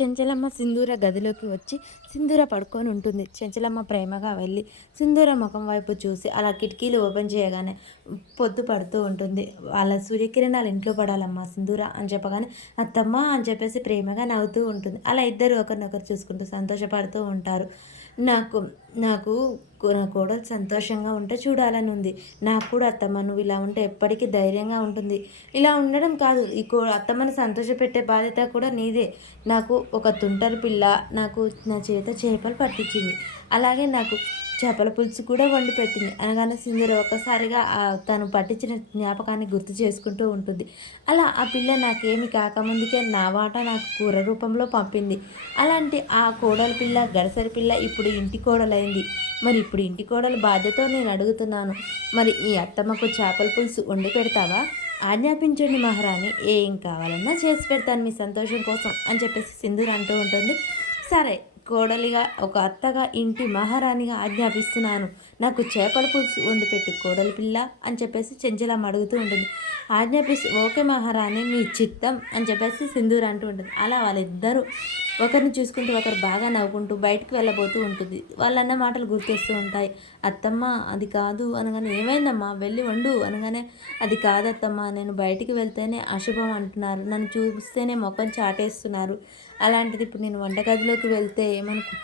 చెంచలమ్మ సింధూర గదిలోకి వచ్చి సింధూర పడుకొని ఉంటుంది. చెంచలమ్మ ప్రేమగా వెళ్ళి సింధూర ముఖం వైపు చూసి అలా కిటికీలు ఓపెన్ చేయగానే పొద్దు పడుతూ ఉంటుంది. వాళ్ళ సూర్యకిరణాలు ఇంట్లో పడాలమ్మా సింధూర అని చెప్పగానే అత్తమ్మ అని చెప్పేసి ప్రేమగా నవ్వుతూ ఉంటుంది. అలా ఇద్దరు ఒకరినొకరు చూసుకుంటూ సంతోషపడుతూ ఉంటారు. నాకు నాకు నా కోడలు సంతోషంగా ఉంటే చూడాలని ఉంది. నాకు కూడా అత్తమ్మ నువ్వు ఇలా ఉంటే ఎప్పటికీ ధైర్యంగా ఉంటుంది. ఇలా ఉండడం కాదు. ఈ కో అత్తమ్మని సంతోషపెట్టే బాధ్యత కూడా నీదే. నాకు ఒక తుంటరి పిల్ల నాకు నా చేత చేపలు పట్టించింది. అలాగే నాకు చేపల పులుసు కూడా వండి పెట్టింది. అనగానే సింధూర ఒక్కసారిగా తను పట్టించిన జ్ఞాపకాన్ని గుర్తు చేసుకుంటూ ఉంటుంది. అలా ఆ పిల్ల నాకేమి కాకముందుకే నా వాట నాకు కూర రూపంలో పంపింది. అలాంటి ఆ కోడలి పిల్ల గడసరి పిల్ల ఇప్పుడు ఇంటి కోడలైంది. మరి ఇప్పుడు ఇంటి కోడలు బాధ్యతో నేను అడుగుతున్నాను. మరి ఈ అత్తమ్మకు చేపల పులుసు వండి పెడతావా? ఆజ్ఞాపించండి మహారాణి ఏం కావాలన్నా చేసి పెడతాను మీ సంతోషం కోసం అని చెప్పేసి సింధూర్ అంటూ ఉంటుంది. సరే కోడలిగా ఒక అత్తగా ఇంటి మహారాణిగా ఆజ్ఞాపిస్తున్నాను. నాకు చేపల పులుసు వండి పెట్టు కోడలి పిల్ల అని చెప్పేసి చెంచలమ్మ అడుగుతూ ఉంటుంది. ఆజ్ఞాపిస్తూ ఓకే మహారాణి మీ చిత్తం అని చెప్పేసి సింధూర్ అంటూ ఉంటుంది. అలా వాళ్ళిద్దరూ ఒకరిని చూసుకుంటూ ఒకరు బాగా నవ్వుకుంటూ బయటకు వెళ్ళబోతూ ఉంటుంది. వాళ్ళన్న మాటలు గుర్తిస్తూ ఉంటాయి. అత్తమ్మ అది కాదు అనగానే ఏమైందమ్మా? వెళ్ళి వండు అనగానే అది కాదత్తమ్మ నేను బయటికి వెళ్తేనే అశుభం అంటున్నారు. నన్ను చూస్తేనే మొఖం చాటేస్తున్నారు. అలాంటిది ఇప్పుడు నేను వంటగదిలోకి వెళ్తే ఏమనుకు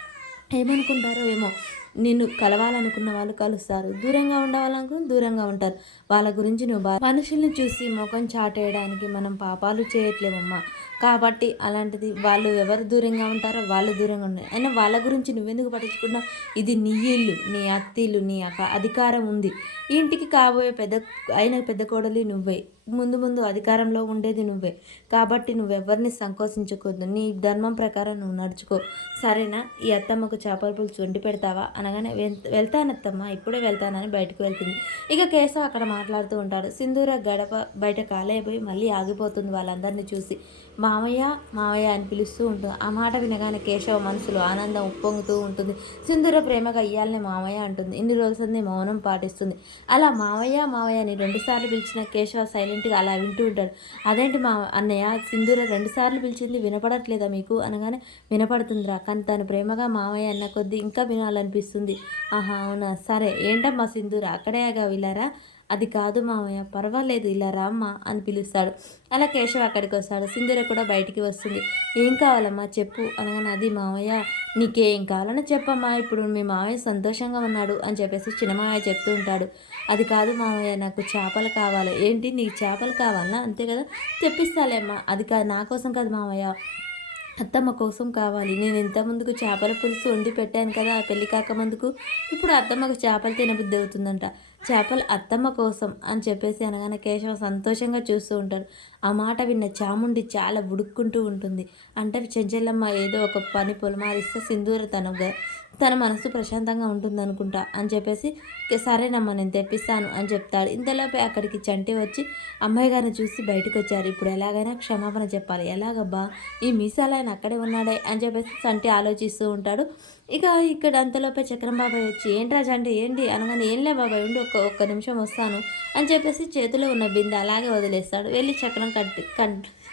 ఏమనుకుంటారో ఏమో నిన్ను కలవాలనుకున్న వాళ్ళు కలుస్తారు. దూరంగా ఉండవాలనుకుని దూరంగా ఉంటారు. వాళ్ళ గురించి నువ్వు మనుషుల్ని చూసి ముఖం చాటేయడానికి మనం పాపాలు చేయట్లేమమ్మా కాబట్టి అలాంటిది వాళ్ళు ఎవరు దూరంగా ఉంటారో వాళ్ళు దూరంగా ఉన్నాయి అయినా వాళ్ళ గురించి నువ్వెందుకు పట్టించుకున్నావు ఇది నీ ఇల్లు నీ అత్తిల్లు నీ అధికారం ఉంది. ఇంటికి కాబోయే పెద్ద అయిన పెద్ద కోడలి నువ్వే. ముందు ముందు అధికారంలో ఉండేది నువ్వే. కాబట్టి నువ్వెవరిని సంకోచించకూడదు. నీ ధర్మం ప్రకారం నువ్వు నడుచుకో. సరేనా? ఈ అత్తమ్మకు చేపల పులుసు వండి పెడతావా? అనగానే వెళ్తానత్తమ్మ. ఇప్పుడే వెళ్తానని బయటకు వెళ్తుంది. ఇక కేశవ అక్కడ మాట్లాడుతూ ఉంటాడు. సింధూర గడప బయట కాలేపోయి మళ్ళీ ఆగిపోతుంది వాళ్ళందరినీ చూసి. మామయ్య మామయ్య అని పిలుస్తూ ఉంటుంది. ఆ మాట వినగానే కేశవ మనసులో ఆనందం ఉప్పొంగుతూ ఉంటుంది. సింధూర ప్రేమగా ఇయ్యాలని మామయ్య అంటుంది. ఇన్ని రోజులన్నీ మౌనం పాటిస్తుంది. అలా మామయ్య మామయ్య అని రెండుసార్లు పిలిచిన కేశవ సైలెంట్గా అలా వింటూ ఉంటాడు. అదేంటి మా అన్నయ్య సింధూర రెండుసార్లు పిలిచింది వినపడట్లేదా మీకు? అనగానే వినపడుతుందిరా కానీ తను ప్రేమగా మామయ్య అన్న కొద్దీ ఇంకా వినాలనిపిస్తుంది. ఆహా అవునా? సరే ఏంటమ్మా సింధూర? అక్కడే వెళ్ళారా అది కాదు మామయ్య పర్వాలేదు ఇలా రామ్మా అని పిలుస్తాడు. అలా కేశవ అక్కడికి వస్తాడు సింధుర కూడా బయటికి వస్తుంది. ఏం కావాలమ్మా చెప్పు అనగానే అది మామయ్య నీకేం కావాలని చెప్పమ్మా. ఇప్పుడు మీ మామయ్య సంతోషంగా ఉన్నాడు అని చెప్పేసి చిన్నమామయ్య చెప్తూ ఉంటాడు. అది కాదు మామయ్య నాకు చేపలు కావాలి. ఏంటి నీకు చేపలు కావాలా అంతే కదా? తెప్పిస్తాలేమ్మా. అది కాదు నా కోసం కాదు మామయ్య అత్తమ్మ కోసం కావాలి. నేను ఇంత ముందుకు చేపల పులుసు వండి పెట్టాను కదా పెళ్ళి కాక ముందుకు ఇప్పుడు అత్తమ్మకు చేపలు తినబుద్ధి అవుతుందంట. చేపలు అత్తమ్మ కోసం అని చెప్పేసి అనగానే కేశవ సంతోషంగా చూస్తూ ఉంటాడు ఆ మాట విన్న చాముండి చాలా ఉడుక్కుంటూ ఉంటుంది. అంటే చెంచెల్లమ్మ ఏదో ఒక పని పొలమారిస్తే సింధూర తన తన మనసు ప్రశాంతంగా ఉంటుంది అనుకుంటా అని చెప్పేసి సరేనమ్మా నేను తెప్పిస్తాను అని చెప్తాడు. ఇంతలోపే అక్కడికి చంటి వచ్చి అమ్మాయి గారిని చూసి బయటకు వచ్చారు ఇప్పుడు ఎలాగైనా క్షమాపణ చెప్పాలి. ఎలాగబ్బా ఈ మీసాలైన అక్కడే ఉన్నాడే అని చెప్పేసి చంటి ఆలోచిస్తూ ఉంటాడు. ఇక ఇక్కడ అంతలోపే చక్రం బాబాయ్ వచ్చి ఏంట్రా అంటే ఏంటి? అనగానే ఏంలే బాబాయ్ ఉండి ఒక్క ఒక్క నిమిషం వస్తాను. అని చెప్పేసి చేతిలో ఉన్న బిందె అలాగే వదిలేస్తాడు. వెళ్ళి చక్రం కట్టి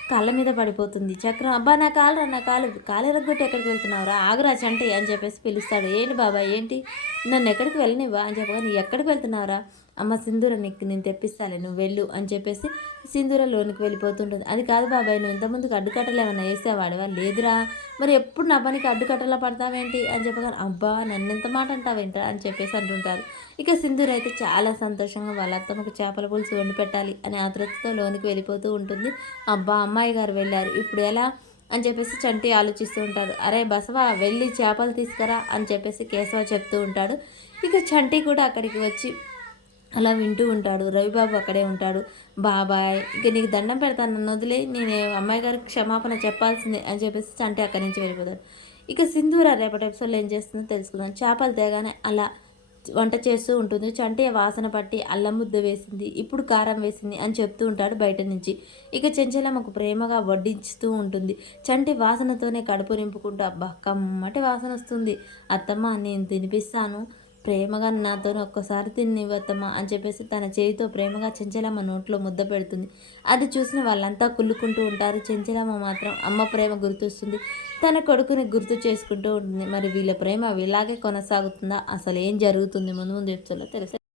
కళ్ళ మీద పడిపోతుంది. చక్రం అబ్బా నా కాలు నా కాలు కాలు ఎరగొట్టి ఎక్కడికి వెళ్తున్నావురా? ఆగురా చంటి అని చెప్పేసి పిలుస్తాడు. ఏంటి బాబాయ్ ఏంటి? నన్ను ఎక్కడికి వెళ్ళనివ్వా? అని చెప్పగా నీ ఎక్కడికి వెళ్తున్నావురా? అమ్మ సింధూర నీకు నేను తెప్పిస్తాలే నువ్వు వెళ్ళు అని చెప్పేసి సింధూర లోనికి వెళ్ళిపోతుంటుంది. అది కాదు బాబాయ్ నువ్వు ఇంతకుముందుకు అడ్డుకట్టలు ఏమన్నా వేసేవాడివా లేదురా. మరి ఎప్పుడు నా పనికి అడ్డుకట్టలా పడతావేంటి అని చెప్పగా అబ్బా నన్ను ఎంత మాట అంటావేంటా అని చెప్పేసి అంటుంటారు. ఇక సింధూర అయితే చాలా సంతోషంగా వాళ్ళ అత్తమ్మకు చేపల పులుసు వండి పెట్టాలి అనే ఆతృతతో లోనికి వెళ్ళిపోతూ ఉంటుంది. అబ్బా అమ్మాయి గారు వెళ్ళారు. ఇప్పుడు ఎలా? అని చెప్పేసి చంటి ఆలోచిస్తూ ఉంటాడు అరే బసవా వెళ్ళి చేపలు తీసుకురా అని చెప్పేసి కేశవ చెప్తూ ఉంటాడు. ఇక చంటి కూడా అక్కడికి వచ్చి అలా వింటూ ఉంటాడు. రవిబాబు అక్కడే ఉంటాడు. బాబాయ్ ఇక నీకు దండం పెడతాను నన్ను వదిలే నేను అమ్మాయి గారికి క్షమాపణ చెప్పాల్సిందే అని చెప్పేసి అంటే అక్కడి నుంచి వెళ్ళిపోతాడు. ఇక సింధూర రేపటి ఎపిసోడ్లో ఏం చేస్తుందో తెలుసుకుందాం. చేపలు తేగానే అలా వంట చేస్తూ ఉంటుంది. చంటి వాసన పట్టి అల్లం ముద్ద వేసింది. ఇప్పుడు కారం వేసింది అని చెప్తూ ఉంటాడు బయట నుంచి. ఇక చెంచలమ్మకు ప్రేమగా వడ్డించుతూ ఉంటుంది. చంటి వాసనతోనే కడుపు నింపుకుంటూ అబ్బా కమ్మటి వాసన వస్తుంది. అత్తమ్మ నేను తినిపిస్తాను. ప్రేమగా నాతో ఒక్కసారి తిన్నివ్వత్తమ్మా అని చెప్పేసి తన చేతితో ప్రేమగా చెంచలమ్మ నోట్లో ముద్ద పెడుతుంది. అది చూసిన వాళ్ళంతా కుళ్ళుకుంటూ ఉంటారు. చెంచలమ్మ మాత్రం అమ్మ ప్రేమ గుర్తొస్తుంది. తన కొడుకుని గుర్తు చేసుకుంటూ ఉంటుంది. మరి వీళ్ళ ప్రేమ ఇలాగే కొనసాగుతుందా? అసలు ఏం జరుగుతుంది? ముందు ముందు ఎపిసోడ్లో తెలుసు.